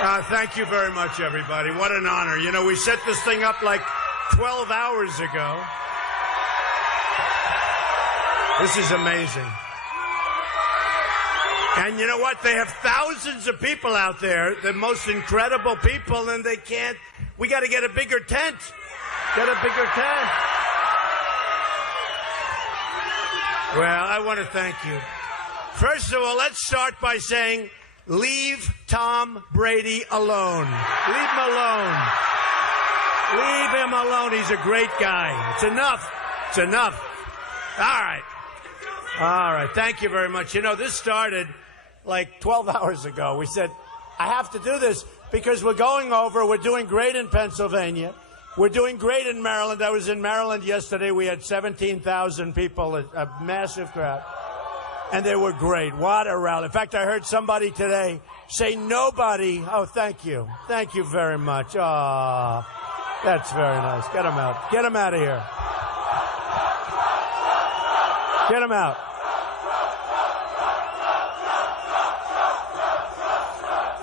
Thank you very much, everybody. What an honor. You know, we set this thing up like 12 hours ago. This is amazing. And you know what? They have thousands of people out there, the most incredible people, and they can't. We got to get a bigger tent. Get a bigger tent. Well, I want to thank you. First of all, let's start by saying, leave Tom Brady alone. Leave him alone. Leave him alone. He's a great guy. It's enough. It's enough. All right. All right. Thank you very much. You know, this started like 12 hours ago. We said, I have to do this because we're going over. We're doing great in Pennsylvania. We're doing great in Maryland. I was in Maryland yesterday. We had 17,000 people, a massive crowd. And they were great. What a rally. In fact, I heard somebody today say nobody. Oh, thank you. Thank you very much. Oh, that's very nice. Get him out. Get him out of here. Get him out.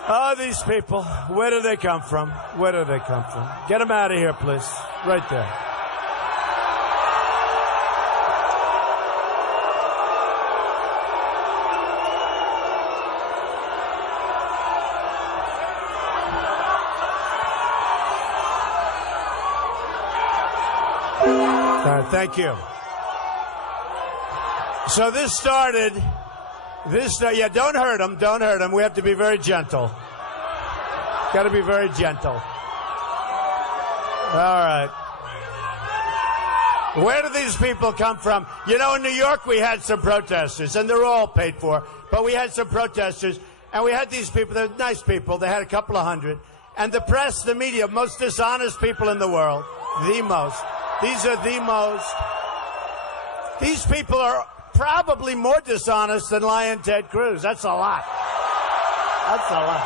Oh, these people. Where do they come from? Where do they come from? Get them out of here, please. Right there. Thank you. So this started. Yeah, don't hurt him. Don't hurt him. We have to be very gentle. Got to be very gentle. All right. Where do these people come from? You know, in New York, we had some protesters, and they're all paid for. But we had some protesters, and we had these people. They're nice people. They had a couple of hundred. And the press, the media, most dishonest people in the world. The most. These are the most. These people are probably more dishonest than Lion Ted Cruz. That's a lot. That's a lot.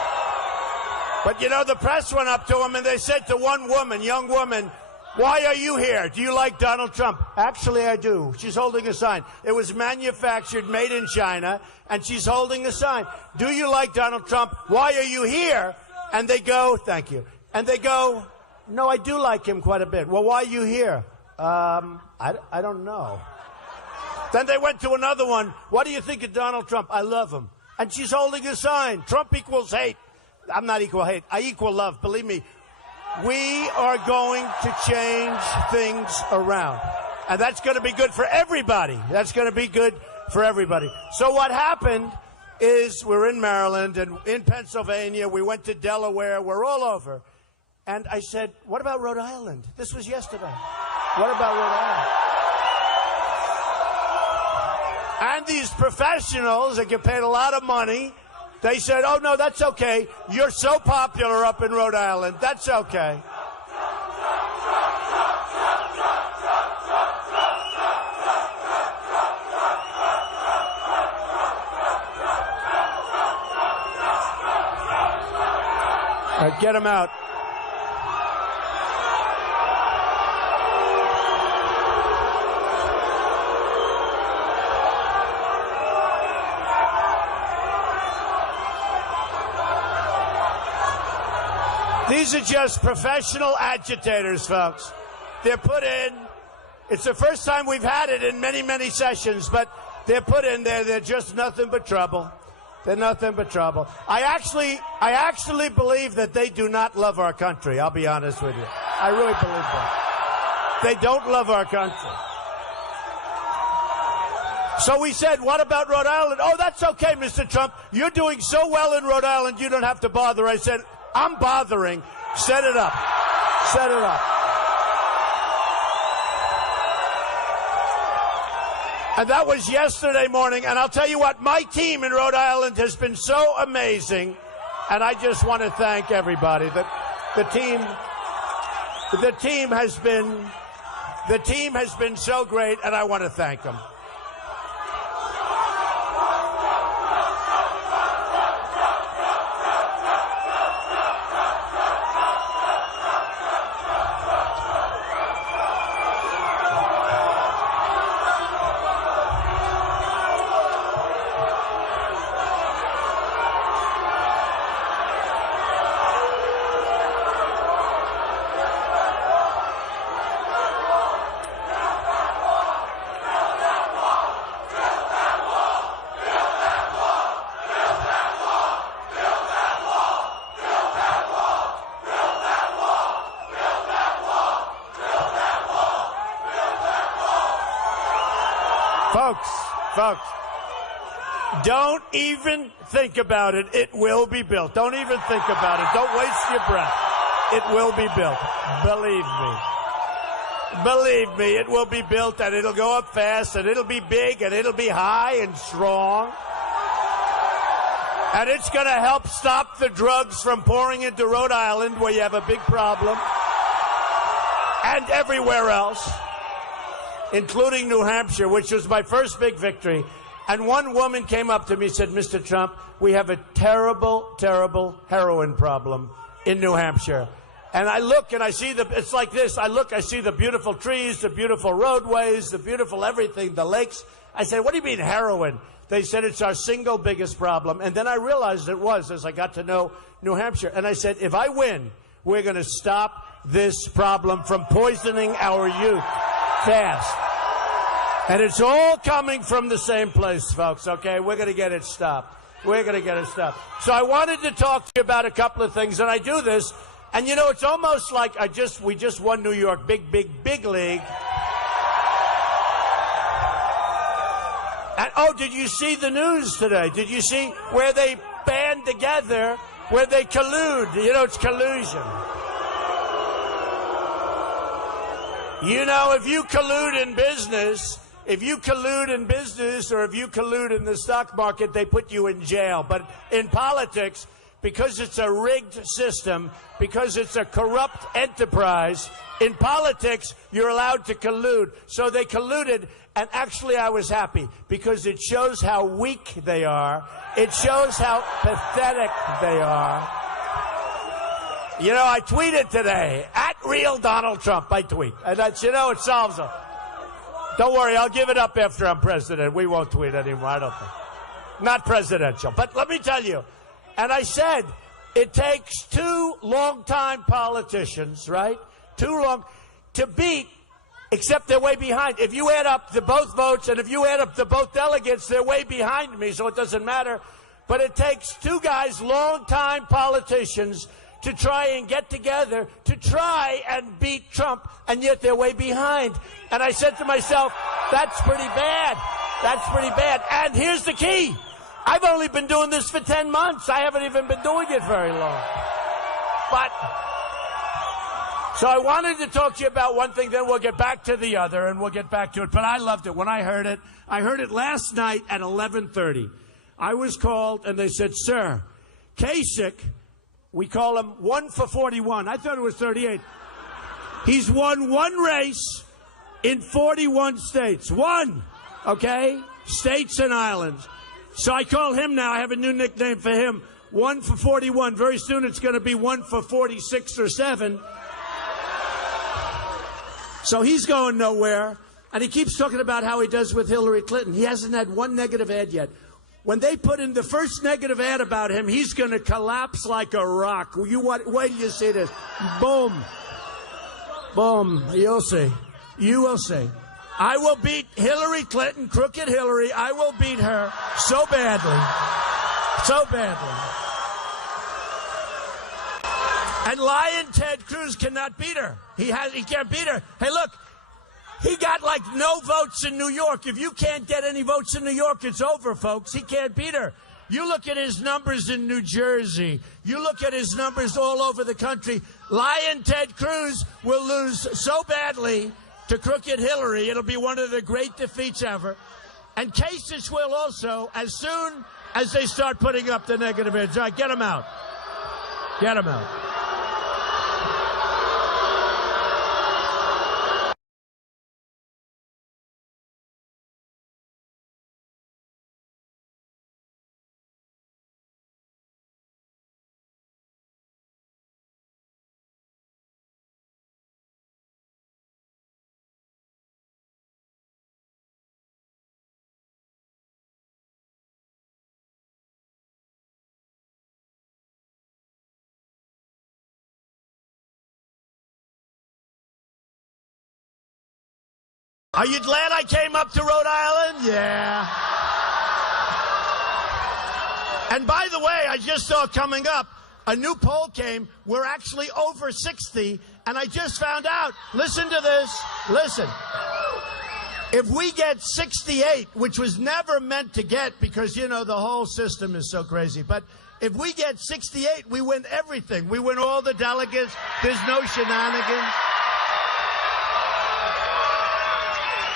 But, you know, the press went up to him and they said to one woman, young woman, why are you here? Do you like Donald Trump? Actually, I do. She's holding a sign. It was manufactured, made in China, and she's holding a sign. Do you like Donald Trump? Why are you here? And they go, thank you. And they go, no, I do like him quite a bit. Well, why are you here? I don't know. Then they went to another one. What do you think of Donald Trump? I love him. And she's holding a sign. Trump equals hate. I'm not equal hate. I equal love. Believe me. We are going to change things around. And that's going to be good for everybody. That's going to be good for everybody. So what happened is we're in Maryland and in Pennsylvania. We went to Delaware. We're all over. And I said, what about Rhode Island? This was yesterday. What about Rhode Island? And these professionals that get paid a lot of money, they said, oh, no, that's okay. You're so popular up in Rhode Island. That's okay. All right, get him out. These are just professional agitators, folks. They're put in. It's the first time we've had it in many, many sessions, but they're put in there. They're just nothing but trouble. They're nothing but trouble. I actually believe that they do not love our country. I'll be honest with you. I really believe that. They don't love our country. So we said, what about Rhode Island? Oh, that's okay, Mr. Trump. You're doing so well in Rhode Island, you don't have to bother. I said, I'm bothering. Set it up. Set it up. And that was yesterday morning. And I'll tell you what, my team in Rhode Island has been so amazing. And I just want to thank everybody. The team has been so great, and I want to thank them. Folks, don't even think about it. It will be built. Don't even think about it. Don't waste your breath. It will be built. Believe me. Believe me, it will be built, and it'll go up fast, and it'll be big, and it'll be high and strong. And it's going to help stop the drugs from pouring into Rhode Island, where you have a big problem, and everywhere else, including New Hampshire, which was my first big victory. And one woman came up to me and said, Mr. Trump, we have a terrible, terrible heroin problem in New Hampshire. And I look and I see it's like this. I look, I see the beautiful trees, the beautiful roadways, the beautiful everything, the lakes. I said, what do you mean heroin? They said it's our single biggest problem. And then I realized it was as I got to know New Hampshire. And I said, if I win, we're going to stop this problem from poisoning our youth fast. And it's all coming from the same place, folks, okay? We're going to get it stopped. We're going to get it stopped. So I wanted to talk to you about a couple of things, and I do this. And, you know, it's almost like we just won New York, big league. And, oh, did you see the news today? Did you see where they band together, where they collude? You know, it's collusion. You know, if you collude in business, or if you collude in the stock market, they put you in jail. But in politics, because it's a rigged system, because it's a corrupt enterprise, in politics, you're allowed to collude. So they colluded, and actually I was happy, because it shows how weak they are. It shows how pathetic they are. You know, I tweeted today, @RealDonaldTrump, I tweet. And that's, you know, it solves it. Don't worry, I'll give it up after I'm president. We won't tweet anymore, I don't think. Not presidential. But let me tell you, and I said, it takes two longtime politicians, right? Too long to beat, except they're way behind. If you add up the both votes and if you add up the both delegates, they're way behind me, so it doesn't matter. But it takes two guys, longtime politicians, to try and get together to try and beat Trump, and yet they're way behind. And I said to myself, that's pretty bad. That's pretty bad. And here's the key. I've only been doing this for 10 months. I haven't even been doing it very long. So I wanted to talk to you about one thing, then we'll get back to the other, and we'll get back to it. But I loved it when I heard it. I heard it last night at 11:30. I was called, and they said, Sir, Kasich, we call him 1 for 41. I thought it was 38. He's won one race in 41 states. One, okay? States and islands. So I call him now. I have a new nickname for him. 1 for 41. Very soon it's going to be 1 for 46 or 7. So he's going nowhere. And he keeps talking about how he does with Hillary Clinton. He hasn't had one negative ad yet. When they put in the first negative ad about him, he's going to collapse like a rock. Wait till you see this. Boom. Boom. You'll see. You will see. I will beat Hillary Clinton, crooked Hillary. I will beat her so badly. So badly. And lying Ted Cruz cannot beat her. He can't beat her. Hey, look. He got like no votes in New York. If you can't get any votes in New York, it's over, folks. He can't beat her. You look at his numbers in New Jersey. You look at his numbers all over the country. Lying Ted Cruz will lose so badly to crooked Hillary. It'll be one of the great defeats ever. And Kasich will also, as soon as they start putting up the negative ads. All right, get him out. Get him out. Are you glad I came up to Rhode Island? Yeah. And by the way, I just saw coming up, a new poll came. We're actually over 60, and I just found out. Listen to this. Listen. If we get 68, which was never meant to get because, you know, the whole system is so crazy, but if we get 68, we win everything. We win all the delegates. There's no shenanigans.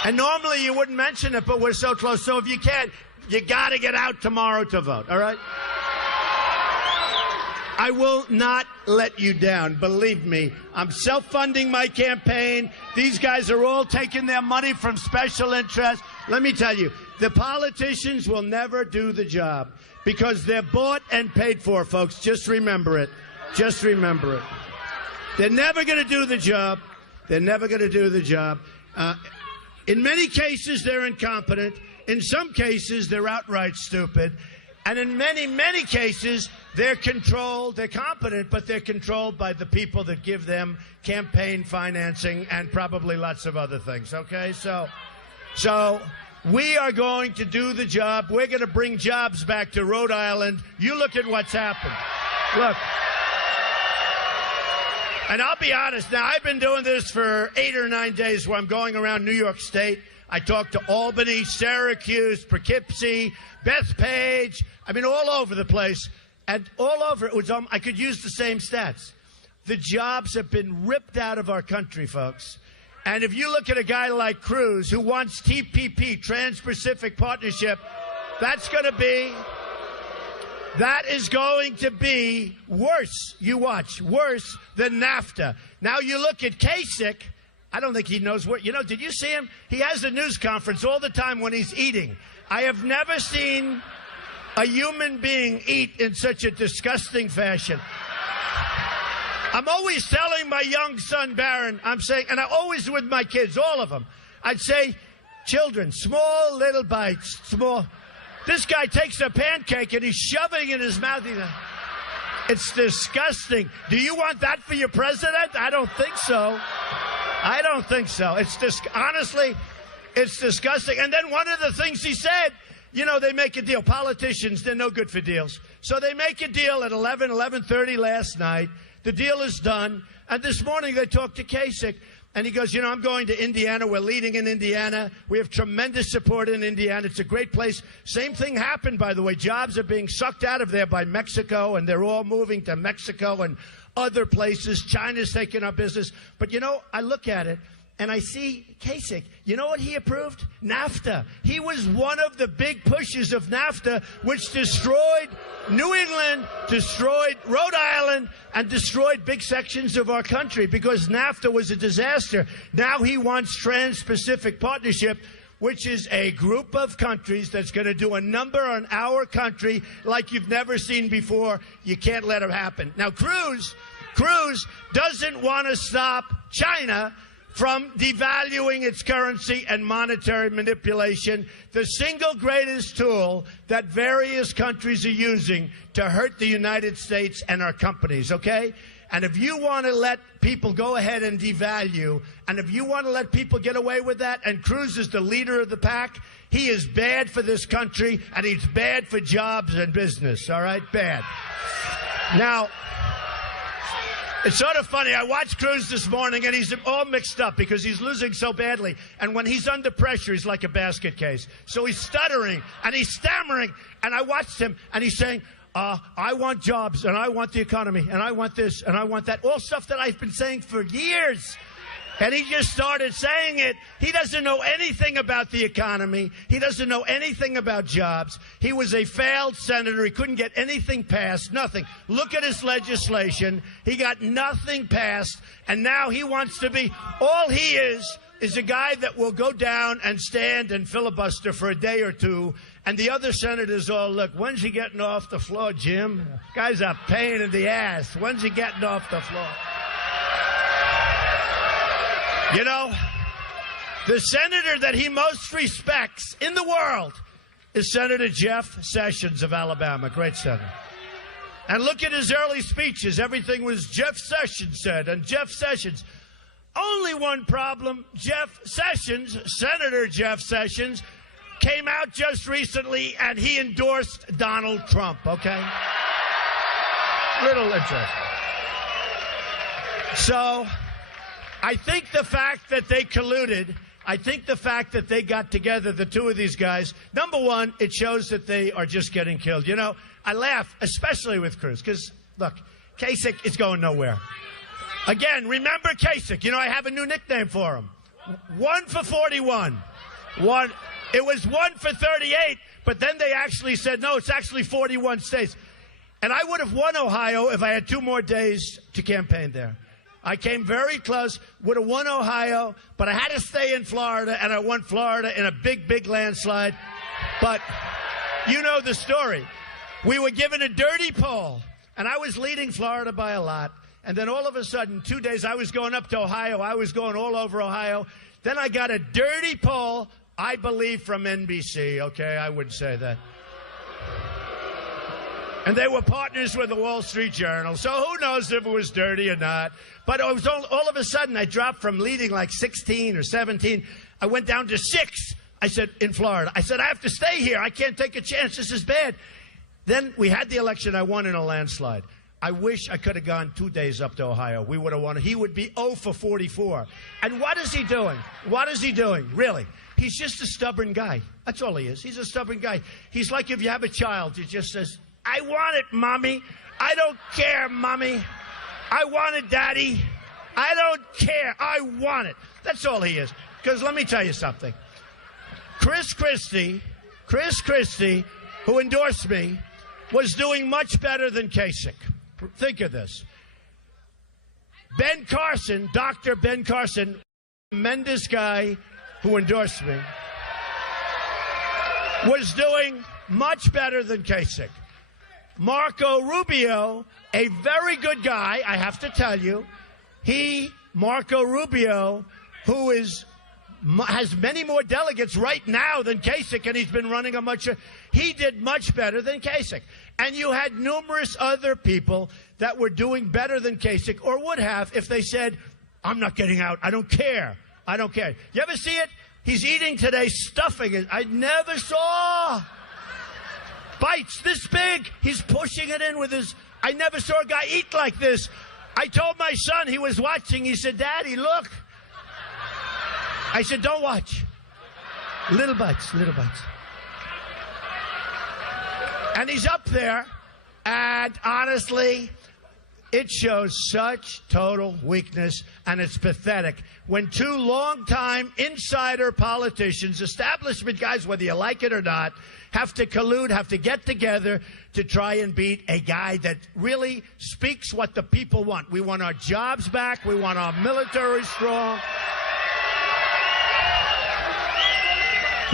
And normally you wouldn't mention it, but we're so close. So if you can, you got to get out tomorrow to vote, all right? I will not let you down. Believe me, I'm self-funding my campaign. These guys are all taking their money from special interests. Let me tell you, the politicians will never do the job because they're bought and paid for, folks. Just remember it. Just remember it. They're never going to do the job. They're never going to do the job. In many cases, they're incompetent. In some cases, they're outright stupid. And in many, many cases, they're controlled. They're competent, but they're controlled by the people that give them campaign financing and probably lots of other things, okay? So we are going to do the job. We're going to bring jobs back to Rhode Island. You look at what's happened. Look. And I'll be honest, now I've been doing this for 8 or 9 days where I'm going around New York State. I talked to Albany, Syracuse, Poughkeepsie, Bethpage. I mean, all over the place. And all over it was, I could use the same stats. The jobs have been ripped out of our country, folks. And if you look at a guy like Cruz who wants TPP, Trans-Pacific Partnership, that is going to be worse, you watch, worse than NAFTA. Now you look at Kasich. I don't think he knows what, you know, did you see him? He has a news conference all the time when he's eating. I have never seen a human being eat in such a disgusting fashion. I'm always telling my young son, Barron, I'm saying, and I always with my kids, all of them, I'd say, children, small little bites, small. This guy takes a pancake and he's shoving it in his mouth. It's disgusting. Do you want that for your president? I don't think so. I don't think so. Honestly, it's disgusting. And then one of the things he said, you know, they make a deal. Politicians, they're no good for deals. So they make a deal at 11:30 last night. The deal is done. And this morning they talked to Kasich. And he goes, you know, I'm going to Indiana. We're leading in Indiana. We have tremendous support in Indiana. It's a great place. Same thing happened, by the way. Jobs are being sucked out of there by Mexico, and they're all moving to Mexico and other places. China's taking our business. But, you know, I look at it, and I see Kasich. You know what he approved? NAFTA. He was one of the big pushes of NAFTA, which destroyed New England, destroyed Rhode Island, and destroyed big sections of our country because NAFTA was a disaster. Now he wants Trans-Pacific Partnership, which is a group of countries that's going to do a number on our country like you've never seen before. You can't let it happen. Now, Cruz doesn't want to stop China from devaluing its currency and monetary manipulation, the single greatest tool that various countries are using to hurt the United States and our companies, okay? And if you want to let people go ahead and devalue, and if you want to let people get away with that, and Cruz is the leader of the pack, he is bad for this country, and he's bad for jobs and business, all right? Bad. Now, it's sort of funny. I watched Cruz this morning, and he's all mixed up because he's losing so badly. And when he's under pressure, he's like a basket case. So he's stuttering, and he's stammering. And I watched him, and he's saying, I want jobs, and I want the economy, and I want this, and I want that. All stuff that I've been saying for years. And he just started saying it. He doesn't know anything about the economy. He doesn't know anything about jobs. He was a failed senator. He couldn't get anything passed, nothing. Look at his legislation. He got nothing passed. And now he wants to be, all he is a guy that will go down and stand and filibuster for a day or two. And the other senators all, look, when's he getting off the floor, Jim? Guy's a pain in the ass. When's he getting off the floor? You know, the senator that he most respects in the world is Senator Jeff Sessions of Alabama. Great senator. And look at his early speeches. Everything was Jeff Sessions said, and Jeff Sessions. Only one problem. Jeff Sessions, Senator Jeff Sessions, came out just recently and he endorsed Donald Trump, okay? Little interesting. So I think the fact that they colluded I think the fact that they got together, the two of these guys, number one, it shows that they are just getting killed. You know, I laugh, especially with Cruz, because, look, Kasich is going nowhere. Again, remember Kasich. You know, I have a new nickname for him. 1 for 41. It was 1 for 38, but then they actually said, no, it's actually 41 states. And I would have won Ohio if I had 2 more days to campaign there. I came very close, would have won Ohio, but I had to stay in Florida, and I won Florida in a big, big landslide. But you know the story. We were given a dirty poll, and I was leading Florida by a lot. And then all of a sudden, 2 days, I was going up to Ohio. I was going all over Ohio. Then I got a dirty poll, I believe, from NBC. Okay, I wouldn't say that. And they were partners with the Wall Street Journal, so who knows if it was dirty or not. But it was all of a sudden, I dropped from leading like 16 or 17. I went down to 6, I said, in Florida. I said, I have to stay here. I can't take a chance. This is bad. Then we had the election. I won in a landslide. I wish I could have gone 2 days up to Ohio. We would have won. He would be 0 for 44. And what is he doing? What is he doing, really? He's just a stubborn guy. That's all he is. He's a stubborn guy. He's like if you have a child, he just says, I want it, Mommy. I don't care, Mommy. I want it, Daddy. I don't care. I want it. That's all he is. Because let me tell you something. Chris Christie, who endorsed me, was doing much better than Kasich. Think of this. Ben Carson, Dr. Ben Carson, tremendous guy who endorsed me, was doing much better than Kasich. Marco Rubio, a very good guy, I have to tell you. Marco Rubio, who has many more delegates right now than Kasich, and he's been running he did much better than Kasich. And you had numerous other people that were doing better than Kasich, or would have if they said, I'm not getting out. I don't care. I don't care. You ever see it? He's eating today, stuffing it. I never saw bites this big. He's pushing it in with his... I never saw a guy eat like this. I told my son, he was watching. He said, Daddy, look. I said, don't watch. Little bites, little bites. And he's up there, and honestly, it shows such total weakness, and it's pathetic when 2 longtime insider politicians, establishment guys, whether you like it or not, have to collude, have to get together to try and beat a guy that really speaks what the people want. We want our jobs back. We want our military strong.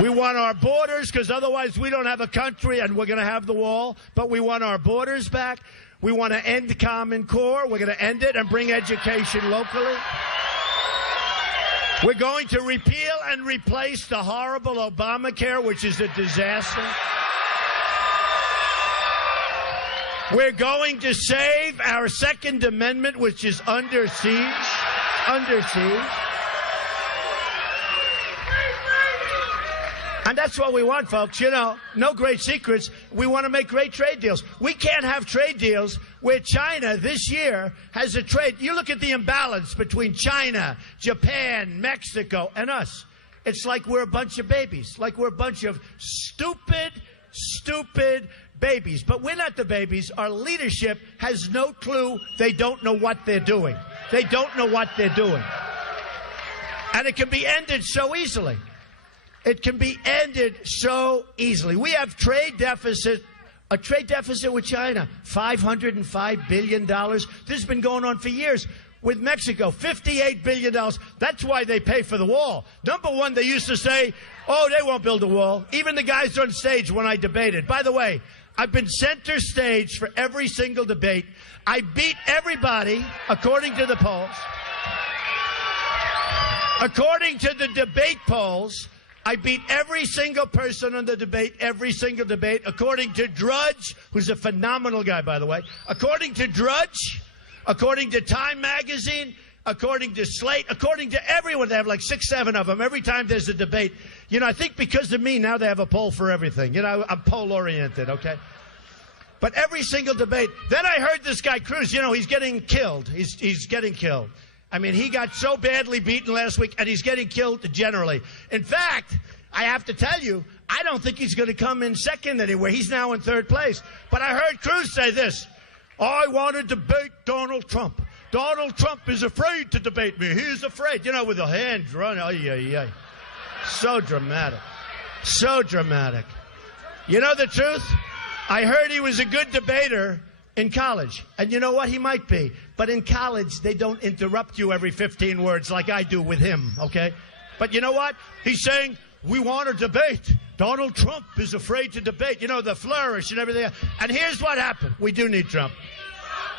We want our borders, because otherwise we don't have a country, and we're going to have the wall. But we want our borders back. We want to end Common Core. We're going to end it and bring education locally. We're going to repeal and replace the horrible Obamacare, which is a disaster. We're going to save our Second Amendment, which is under siege. Under siege. And that's what we want, folks. You know, no great secrets. We want to make great trade deals. We can't have trade deals where China this year has a trade. You look at the imbalance between China, Japan, Mexico, and us. It's like we're a bunch of babies, like we're a bunch of stupid babies. But we're not the babies. Our leadership has no clue. They don't know what they're doing. They don't know what they're doing. And it can be ended so easily. It can be ended so easily. We have a trade deficit with China, $505 billion. This has been going on for years. With Mexico, $58 billion. That's why they pay for the wall. Number one, they used to say, oh, they won't build a wall. Even the guys on stage when I debated. By the way, I've been center stage for every single debate. I beat everybody, according to the polls. According to the debate polls, I beat every single person on the debate, every single debate, according to Drudge, who's a phenomenal guy, by the way. According to Drudge, according to Time Magazine, according to Slate, according to everyone. They have like 6, 7 of them every time there's a debate. You know, I think because of me, now they have a poll for everything. You know, I'm poll-oriented, okay? But every single debate. Then I heard this guy, Cruz, you know, he's getting killed. He's getting killed. I mean, he got so badly beaten last week, and he's getting killed generally. In fact, I have to tell you, I don't think he's going to come in second anywhere. He's now in third place. But I heard Cruz say this: I want to debate Donald Trump. Donald Trump is afraid to debate me. He's afraid. You know, with the hands running. So dramatic. So dramatic. You know the truth? I heard he was a good debater in college. And you know what? He might be. But in college, they don't interrupt you every 15 words like I do with him, okay? But you know what? He's saying, we want to debate. Donald Trump is afraid to debate. You know, the flourish and everything else. And here's what happened. We do need Trump.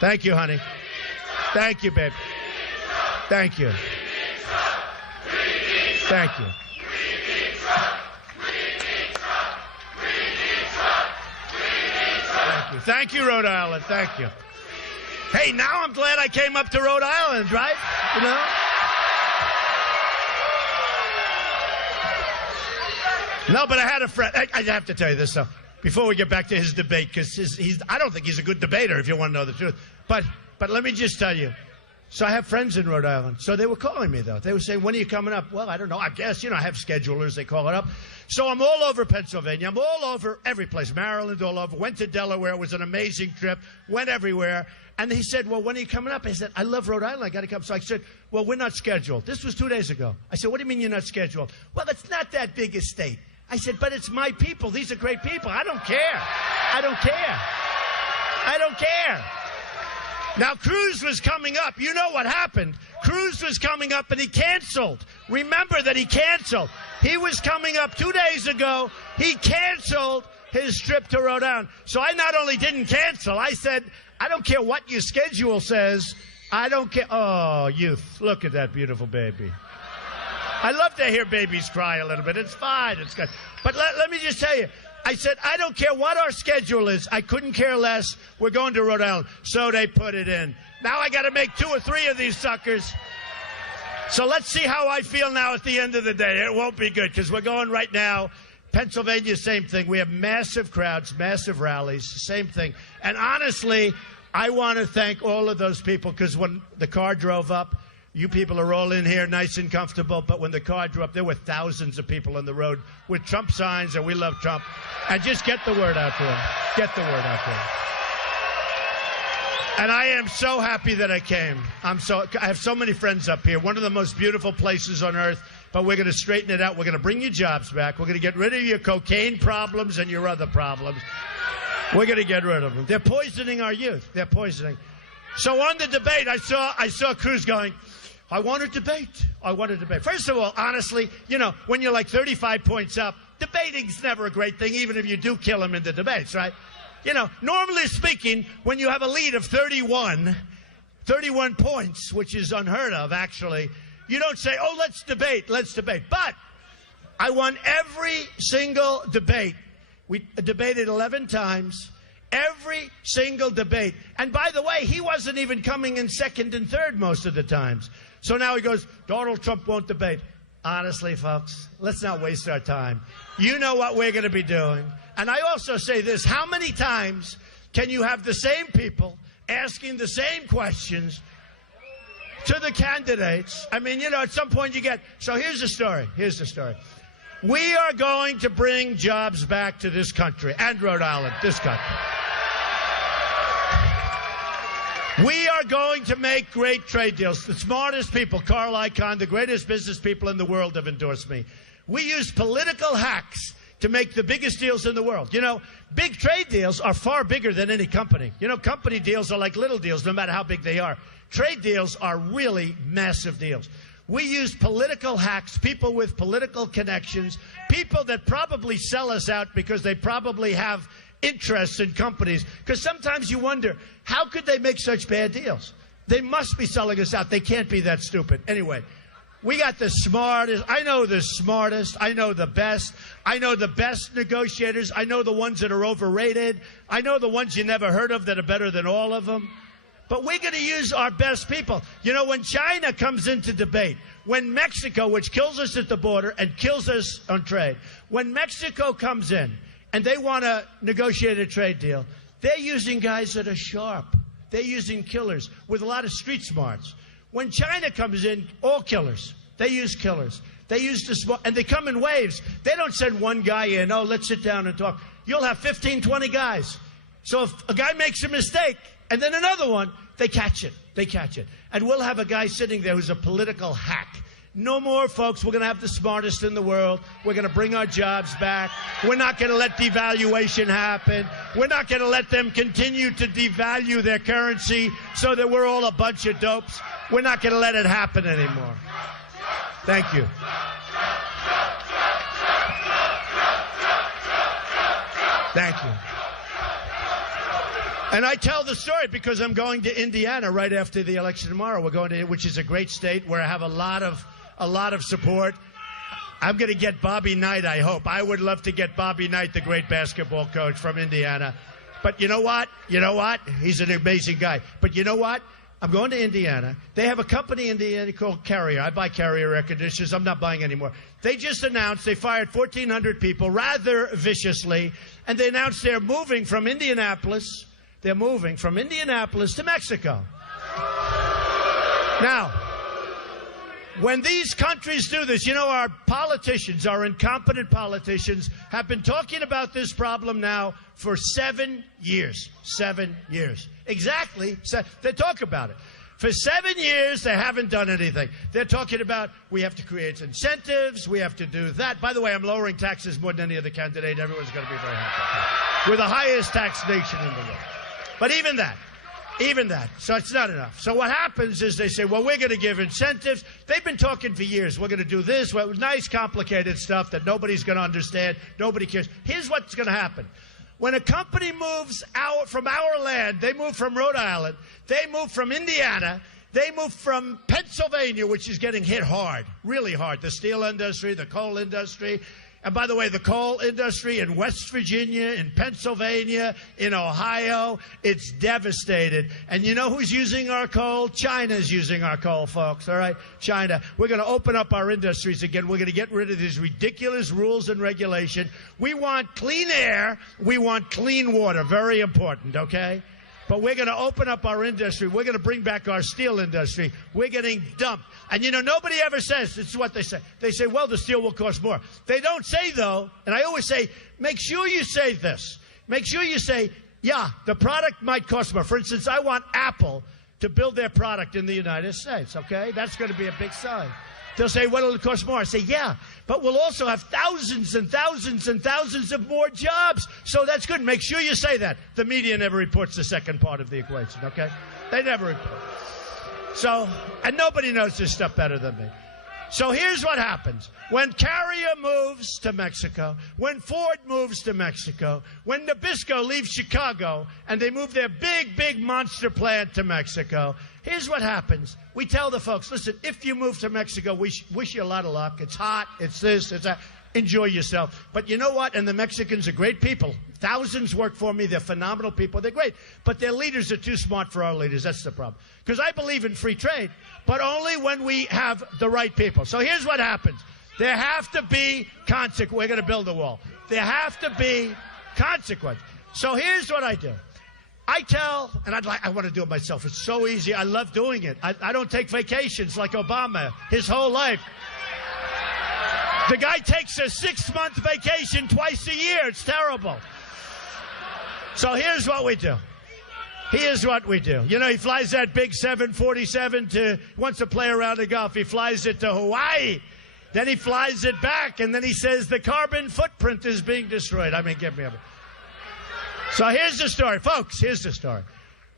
Thank you, honey. Thank you, babe. Thank you. Thank you. Thank you, Rhode Island. Thank you. Hey, now I'm glad I came up to Rhode Island, right? You know? No, but I had a friend. I have to tell you this, though, before we get back to his debate, because I don't think he's a good debater, if you want to know the truth. But let me just tell you. So I have friends in Rhode Island. So they were calling me, though. They were saying, when are you coming up? Well, I don't know. I guess, I have schedulers. They call it up. So I'm all over Pennsylvania. I'm all over every place. Maryland, all over. Went to Delaware. It was an amazing trip. Went everywhere. And he said, well, when are you coming up? I said, I love Rhode Island. I got to come. So I said, well, we're not scheduled. This was 2 days ago. I said, what do you mean you're not scheduled? Well, it's not that big a state. I said, but it's my people. These are great people. I don't care. I don't care. I don't care. Now, Cruz was coming up. You know what happened. Cruz was coming up, and he canceled. Remember that he canceled. He was coming up 2 days ago. He canceled his trip to Rhode Island. So I not only didn't cancel, I said, I don't care what your schedule says. I don't care. Oh, youth, look at that beautiful baby. I love to hear babies cry a little bit. It's fine. It's good. But let me just tell you. I said, I don't care what our schedule is. I couldn't care less. We're going to Rhode Island. So they put it in. Now I got to make 2 or 3 of these suckers. So let's see how I feel now at the end of the day. It won't be good because we're going right now. Pennsylvania, same thing. We have massive crowds, massive rallies, same thing. And honestly, I want to thank all of those people because when the car drove up, you people are all in here nice and comfortable, but when the car drove up, there were thousands of people on the road with Trump signs, and we love Trump. And just get the word out to them. Get the word out to them. And I am so happy that I came. I have so many friends up here. One of the most beautiful places on earth, but we're going to straighten it out. We're going to bring your jobs back. We're going to get rid of your cocaine problems and your other problems. We're going to get rid of them. They're poisoning our youth. They're poisoning. So on the debate, I saw Cruz going, I want to debate. I want to debate. First of all, honestly, when you're like 35 points up, debating's never a great thing, even if you do kill him in the debates, right? Normally speaking, when you have a lead of 31 points, which is unheard of, actually, you don't say, oh, let's debate. But I won every single debate. We debated 11 times. Every single debate. And by the way, he wasn't even coming in second and third most of the times. So now he goes, Donald Trump won't debate. Honestly, folks, let's not waste our time. You know what we're going to be doing. And I also say this, how many times can you have the same people asking the same questions to the candidates? I mean, at some point you get... So here's the story. We are going to bring jobs back to this country and Rhode Island, this country. We are going to make great trade deals. The smartest people, Carl Icahn, the greatest business people in the world have endorsed me. We use political hacks to make the biggest deals in the world. Big trade deals are far bigger than any company. Company deals are like little deals, no matter how big they are. Trade deals are really massive deals. We use political hacks, people with political connections, people that probably sell us out because they probably have interests in companies. Because sometimes you wonder, how could they make such bad deals? They must be selling us out. They can't be that stupid. Anyway, we got the smartest. I know the smartest. I know the best. I know the best negotiators. I know the ones that are overrated. I know the ones you never heard of that are better than all of them. But we're going to use our best people. When China comes into debate, when Mexico, which kills us at the border and kills us on trade, when Mexico comes in and they want to negotiate a trade deal, they're using guys that are sharp. They're using killers with a lot of street smarts. When China comes in, all killers. They use killers. They use and they come in waves. They don't send one guy in, oh, let's sit down and talk. You'll have 15, 20 guys. So if a guy makes a mistake, and then another one, they catch it. They catch it. And we'll have a guy sitting there who's a political hack. No more, folks. We're going to have the smartest in the world. We're going to bring our jobs back. We're not going to let devaluation happen. We're not going to let them continue to devalue their currency so that we're all a bunch of dopes. We're not going to let it happen anymore. Thank you. Thank you. And I tell the story because I'm going to Indiana right after the election tomorrow. We're going to, which is a great state where I have a lot of support. I'm going to get Bobby Knight, I hope. I would love to get Bobby Knight, the great basketball coach from Indiana. But you know what? You know what? He's an amazing guy. But you know what? I'm going to Indiana. They have a company in Indiana called Carrier. I buy Carrier air conditioners. I'm not buying anymore. They just announced they fired 1,400 people rather viciously, and they announced they're moving from Indianapolis. They're moving from Indianapolis to Mexico. Now, when these countries do this, you know, our politicians, our incompetent politicians, have been talking about this problem now for 7 years. 7 years. Exactly. They talk about it. For 7 years, they haven't done anything. They're talking about we have to create incentives, we have to do that. By the way, I'm lowering taxes more than any other candidate. Everyone's going to be very happy. We're the highest tax nation in the world. But even that, so it's not enough. So what happens is they say, well, we're going to give incentives. They've been talking for years. We're going to do this, well, nice, complicated stuff that nobody's going to understand. Nobody cares. Here's what's going to happen. When a company moves from our land, they move from Rhode Island, they move from Indiana, they move from Pennsylvania, which is getting hit hard, really hard, the steel industry, the coal industry. And by the way, the coal industry in West Virginia, in Pennsylvania, in Ohio, it's devastated. And you know who's using our coal? China's using our coal, folks, all right? China. We're going to open up our industries again. We're going to get rid of these ridiculous rules and regulation. We want clean air. We want clean water. Very important, okay? But we're going to open up our industry. We're going to bring back our steel industry. We're getting dumped. And, you know, nobody ever says, this is what they say. They say, well, the steel will cost more. They don't say, though, and I always say, make sure you say this. Make sure you say, yeah, the product might cost more. For instance, I want Apple to build their product in the United States, okay? That's going to be a big sign. They'll say, well, it'll cost more. I say, yeah, but we'll also have thousands and thousands and thousands of more jobs. So that's good. Make sure you say that. The media never reports the second part of the equation, okay? They never report. So, and nobody knows this stuff better than me. So here's what happens. When Carrier moves to Mexico, when Ford moves to Mexico, when Nabisco leaves Chicago and they move their big, big monster plant to Mexico, here's what happens. We tell the folks, listen, if you move to Mexico, we wish you a lot of luck. It's hot, it's this, it's that. Enjoy yourself. But you know what? And the Mexicans are great people. Thousands work for me. They're phenomenal people. They're great. But their leaders are too smart for our leaders. That's the problem. Because I believe in free trade, but only when we have the right people. So here's what happens. There have to be consequences. We're going to build a wall. There have to be consequences. So here's what I do. I tell, and I want to do it myself. It's so easy. I love doing it. I don't take vacations like Obama his whole life. The guy takes a 6-month vacation twice a year. It's terrible. So here's what we do. Here's what we do. You know, he flies that big 747 wants to play around the Gulf. He flies it to Hawaii. Then he flies it back, and then he says the carbon footprint is being destroyed. I mean, give me a minute. So here's the story. Folks, here's the story.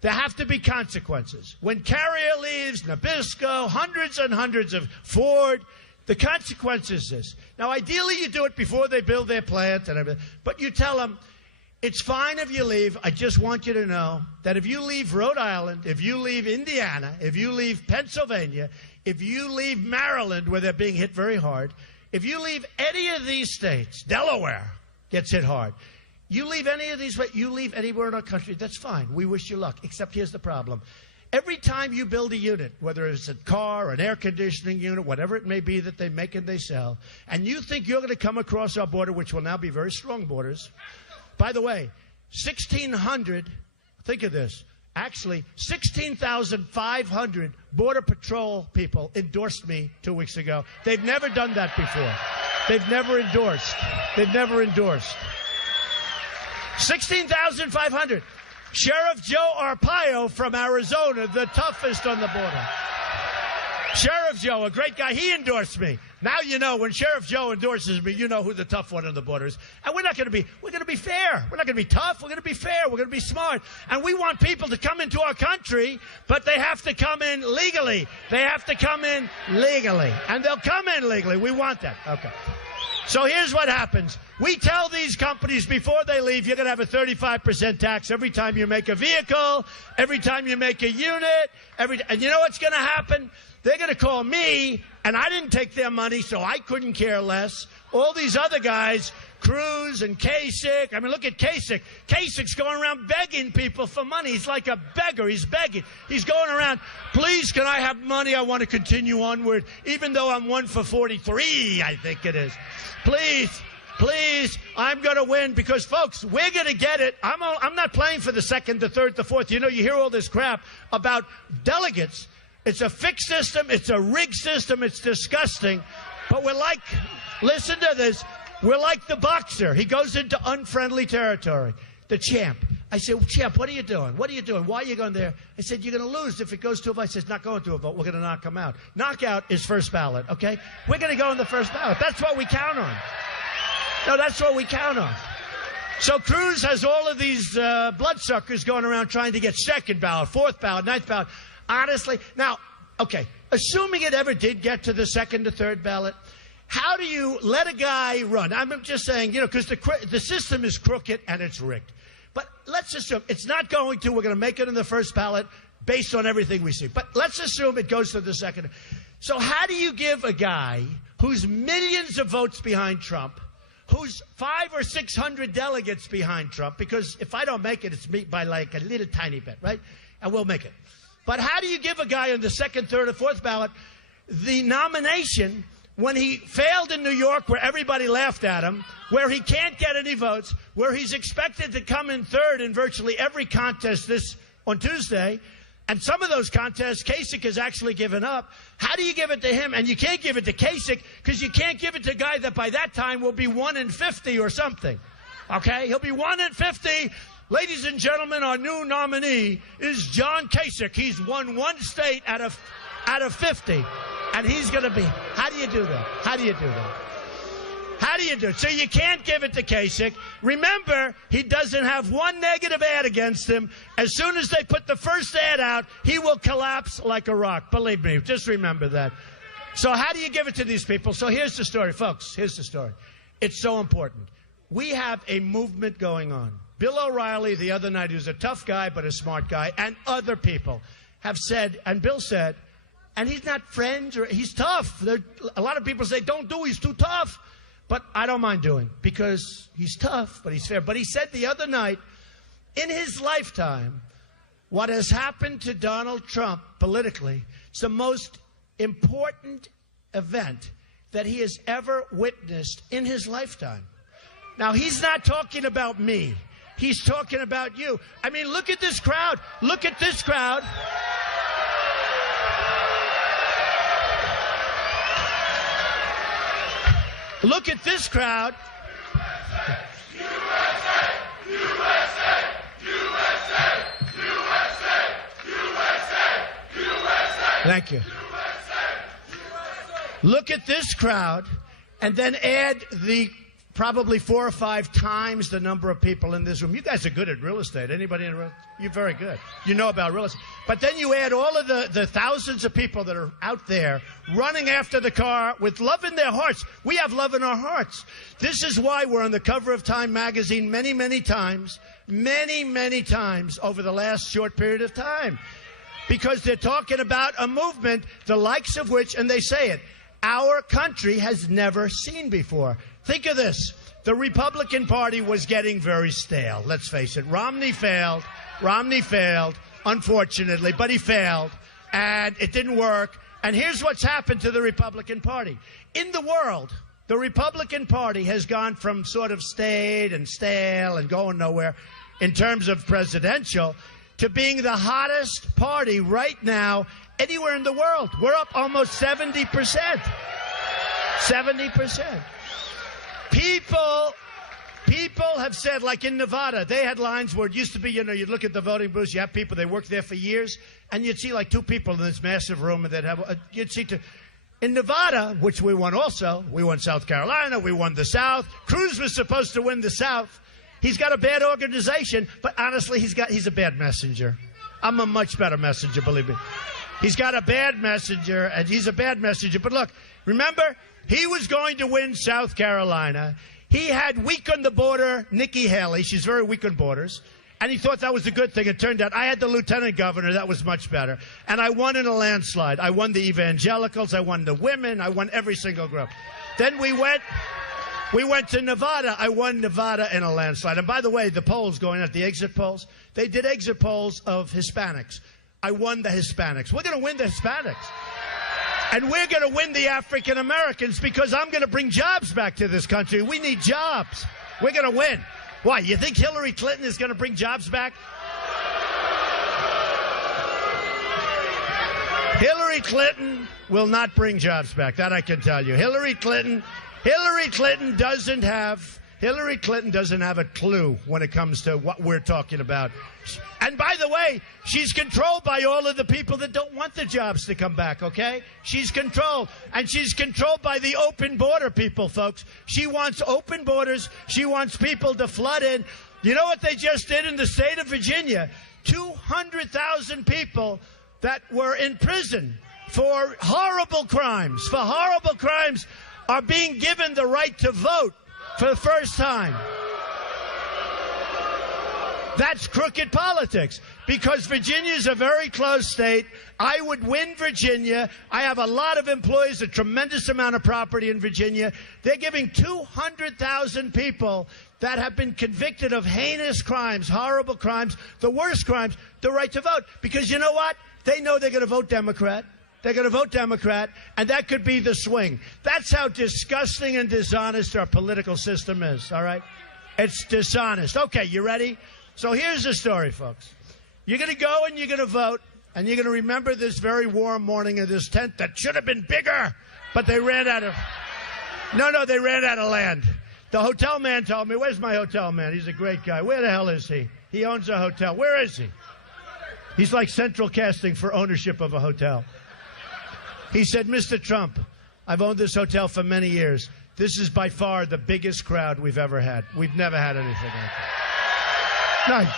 There have to be consequences. When Carrier leaves, Nabisco, hundreds and hundreds of Ford, the consequence is this. Now, ideally, you do it before they build their plant and everything. But you tell them, it's fine if you leave. I just want you to know that if you leave Rhode Island, if you leave Indiana, if you leave Pennsylvania, if you leave Maryland, where they're being hit very hard, if you leave any of these states, Delaware gets hit hard. You leave any of these, you leave anywhere in our country, that's fine. We wish you luck. Except here's the problem. Every time you build a unit, whether it's a car, an air conditioning unit, whatever it may be that they make and they sell, and you think you're going to come across our border, which will now be very strong borders. By the way, 1,600, think of this, Actually, 16,500 Border Patrol people endorsed me 2 weeks ago. They've never done that before. They've never endorsed. They've never endorsed. 16,500. Sheriff Joe Arpaio from Arizona, the toughest on the border. Sheriff Joe, a great guy, he endorsed me. Now you know, when Sheriff Joe endorses me, you know who the tough one on the border is. And we're going to be fair. We're not going to be tough. We're going to be fair. We're going to be smart. And we want people to come into our country, but they have to come in legally. They have to come in legally. And they'll come in legally. We want that. Okay. So here's what happens. We tell these companies before they leave, you're going to have a 35% tax every time you make a vehicle, every time you make a unit, and you know what's going to happen? They're going to call me, and I didn't take their money, so I couldn't care less. All these other guys, Cruz and Kasich. I mean, look at Kasich. Kasich's going around begging people for money. He's like a beggar. He's begging. He's going around, please, can I have money? I want to continue onward, even though I'm 1 for 43, I think it is. Please, I'm going to win because, folks, we're going to get it. I'm not playing for the second, the third, the fourth. You know, you hear all this crap about delegates. It's a fixed system. It's a rigged system. It's disgusting. But we're like, listen to this. We're like the boxer. He goes into unfriendly territory. The champ. I said, champ, what are you doing? What are you doing? Why are you going there? I said, you're going to lose if it goes to a vote. I said, it's not going to a vote. We're going to knock him out. Knockout is first ballot, okay? We're going to go in the first ballot. That's what we count on. No, that's what we count on. So Cruz has all of these bloodsuckers going around trying to get second ballot, fourth ballot, ninth ballot. Honestly, now, okay, assuming it ever did get to the second or third ballot, how do you let a guy run? I'm just saying, you know, because the system is crooked and it's rigged. But let's assume it's not going to. We're going to make it in the first ballot based on everything we see. But let's assume it goes to the second. So how do you give a guy who's millions of votes behind Trump, who's 500 or 600 delegates behind Trump, because if I don't make it, it's me by like a little tiny bit, right? And we'll make it. But how do you give a guy on the second, third, or fourth ballot the nomination when he failed in New York, where everybody laughed at him, where he can't get any votes, where he's expected to come in third in virtually every contest on Tuesday, and some of those contests Kasich has actually given up? How do you give it to him? And you can't give it to Kasich because you can't give it to a guy that by that time will be 1 in 50 or something. Okay? He'll be 1 in 50. Ladies and gentlemen, our new nominee is John Kasich. He's won 1 state out of 50. And he's going to be. How do you do that? How do you do that? How do you do it? So you can't give it to Kasich. Remember, he doesn't have one negative ad against him. As soon as they put the first ad out, he will collapse like a rock. Believe me, just remember that. So how do you give it to these people? So here's the story, folks. Here's the story. It's so important. We have a movement going on. Bill O'Reilly the other night, who's a tough guy but a smart guy, and other people have said, and Bill said, and he's not friends, or he's tough. A lot of people say, don't do, he's too tough. But I don't mind doing, because he's tough, but he's fair. But he said the other night, in his lifetime, what has happened to Donald Trump politically is the most important event that he has ever witnessed in his lifetime. Now, he's not talking about me. He's talking about you. I mean, look at this crowd. Look at this crowd. Look at this crowd. Thank you. Look at this crowd, and then add the probably 4 or 5 times the number of people in this room. You guys are good at real estate. Anybody in real estate? You're very good. You know about real estate. But then you add all of the thousands of people that are out there running after the car with love in their hearts. We have love in our hearts. This is why we're on the cover of Time magazine many, many times over the last short period of time. Because they're talking about a movement, the likes of which, and they say it, our country has never seen before. Think of this. The Republican Party was getting very stale. Let's face it. Romney failed, unfortunately, but he failed, and it didn't work. And here's what's happened to the Republican Party. In the world, the Republican Party has gone from sort of staid and stale and going nowhere in terms of presidential to being the hottest party right now anywhere in the world. We're up almost 70%. 70%. People have said, like in Nevada, they had lines where it used to be, you know, you'd look at the voting booths, you have people, they worked there for years, and you'd see like two people in this massive room, and they'd have, you'd see two. In Nevada, which we won also, we won South Carolina, we won the South. Cruz was supposed to win the South. He's got a bad organization, but honestly, he's a bad messenger. I'm a much better messenger, believe me. He's got a bad messenger, and he's a bad messenger. But look, remember, he was going to win South Carolina. He had weak on the border Nikki Haley. She's very weak on borders. And he thought that was a good thing. It turned out I had the lieutenant governor. That was much better. And I won in a landslide. I won the evangelicals. I won the women. I won every single group. Then we went to Nevada. I won Nevada in a landslide. And by the way, the polls going at the exit polls, they did exit polls of Hispanics. I won the Hispanics. We're going to win the Hispanics. And we're going to win the African Americans because I'm going to bring jobs back to this country. We need jobs. We're going to win. Why? You think Hillary Clinton is going to bring jobs back? Hillary Clinton will not bring jobs back. That I can tell you. Hillary Clinton doesn't have a clue when it comes to what we're talking about. And by the way, she's controlled by all of the people that don't want the jobs to come back, okay? She's controlled. And she's controlled by the open border people, folks. She wants open borders. She wants people to flood in. You know what they just did in the state of Virginia? 200,000 people that were in prison for horrible crimes, are being given the right to vote for the first time. That's crooked politics because Virginia is a very close state. I would win Virginia. I have a lot of employees, a tremendous amount of property in Virginia. They're giving 200,000 people that have been convicted of heinous crimes, horrible crimes, the worst crimes, the right to vote. Because you know what? They know they're going to vote Democrat. They're going to vote Democrat, and that could be the swing. That's how disgusting and dishonest our political system is, all right? It's dishonest. Okay, you ready? So here's the story, folks. You're going to go and you're going to vote, and you're going to remember this very warm morning in this tent that should have been bigger, but they ran out of... they ran out of land. The hotel man told me, where's my hotel man? He's a great guy. Where the hell is he? He owns a hotel. Where is he? He's like central casting for ownership of a hotel. He said, Mr. Trump, I've owned this hotel for many years. This is by far the biggest crowd we've ever had. We've never had anything like that. Nice.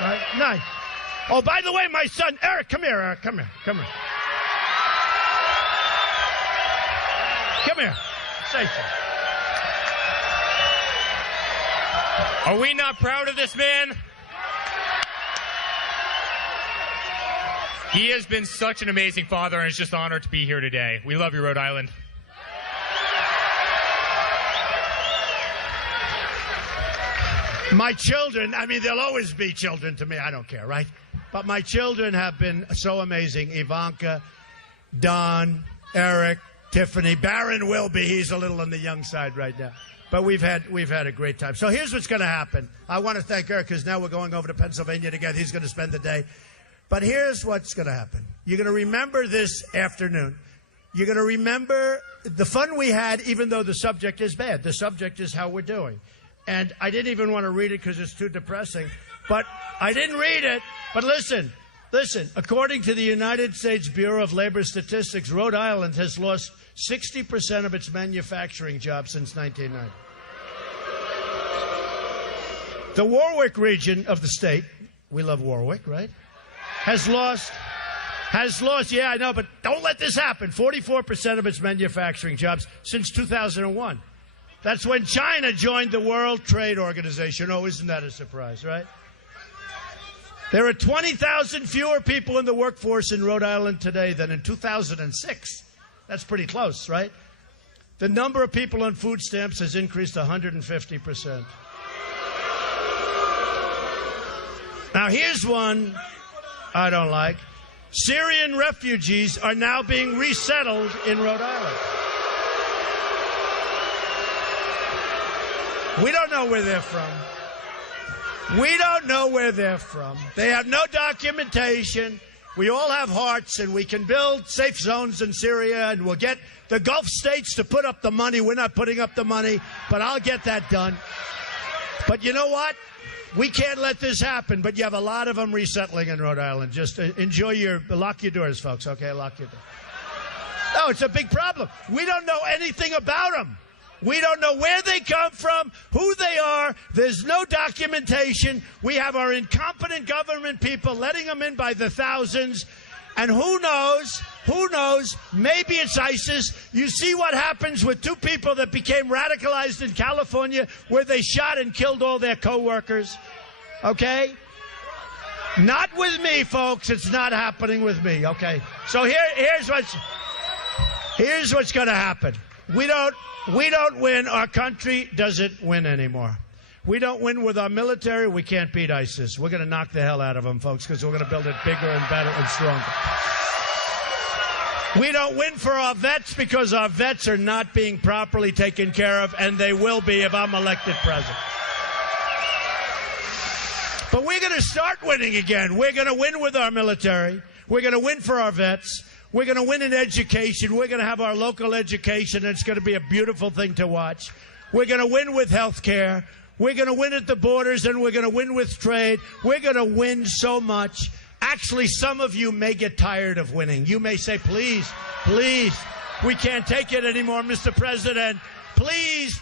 Right? Nice. Oh, by the way, my son, Eric, come here, Eric. Come here. Come here. Come here. Say so. Are we not proud of this man? He has been such an amazing father, and it's just an honor to be here today. We love you, Rhode Island. My children, I mean, they'll always be children to me. I don't care, right? But my children have been so amazing. Ivanka, Don, Eric, Tiffany, Barron will be. He's a little on the young side right now. But we've had a great time. So here's what's going to happen. I want to thank Eric because now we're going over to Pennsylvania together. He's going to spend the day. But here's what's going to happen. You're going to remember this afternoon. You're going to remember the fun we had, even though the subject is bad. The subject is how we're doing. And I didn't even want to read it because it's too depressing. But I didn't read it. But listen. According to the United States Bureau of Labor Statistics, Rhode Island has lost 60% of its manufacturing jobs since 1990. The Warwick region of the state, we love Warwick, right? Has lost, yeah, I know, but don't let this happen. 44% of its manufacturing jobs since 2001. That's when China joined the World Trade Organization. Oh, isn't that a surprise, right? There are 20,000 fewer people in the workforce in Rhode Island today than in 2006. That's pretty close, right? The number of people on food stamps has increased 150%. Now, here's one I don't like. Syrian refugees are now being resettled in Rhode Island. We don't know where they're from. We don't know where they're from. They have no documentation. We all have hearts, and we can build safe zones in Syria, and we'll get the Gulf states to put up the money. We're not putting up the money, but I'll get that done. But you know what? We can't let this happen, but you have a lot of them resettling in Rhode Island. Just lock your doors, folks, okay? Lock your doors. No, it's a big problem. We don't know anything about them. We don't know where they come from, who they are. There's no documentation. We have our incompetent government people letting them in by the thousands. And who knows, maybe it's ISIS. You see what happens with two people that became radicalized in California where they shot and killed all their co-workers. Okay? Not with me, folks. It's not happening with me. Okay? So here's what's going to happen. We don't win. Our country doesn't win anymore. We don't win with our military. We can't beat ISIS. We're going to knock the hell out of them, folks, because we're going to build it bigger and better and stronger. We don't win for our vets because our vets are not being properly taken care of, and they will be if I'm elected president. But we're going to start winning again. We're going to win with our military. We're going to win for our vets. We're going to win in education. We're going to have our local education. It's going to be a beautiful thing to watch. We're going to win with health care. We're going to win at the borders, and we're going to win with trade. We're going to win so much. Actually, some of you may get tired of winning. You may say, please, we can't take it anymore, Mr. President. Please,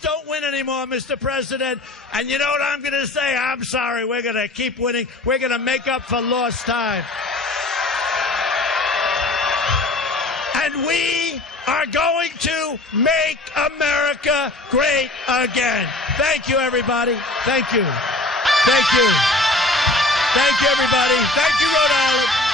don't win anymore, Mr. President. And you know what I'm going to say? I'm sorry. We're going to keep winning. We're going to make up for lost time. And we are going to make America great again. Thank you, everybody. Thank you. Thank you. Thank you, everybody. Thank you, Rhode Island.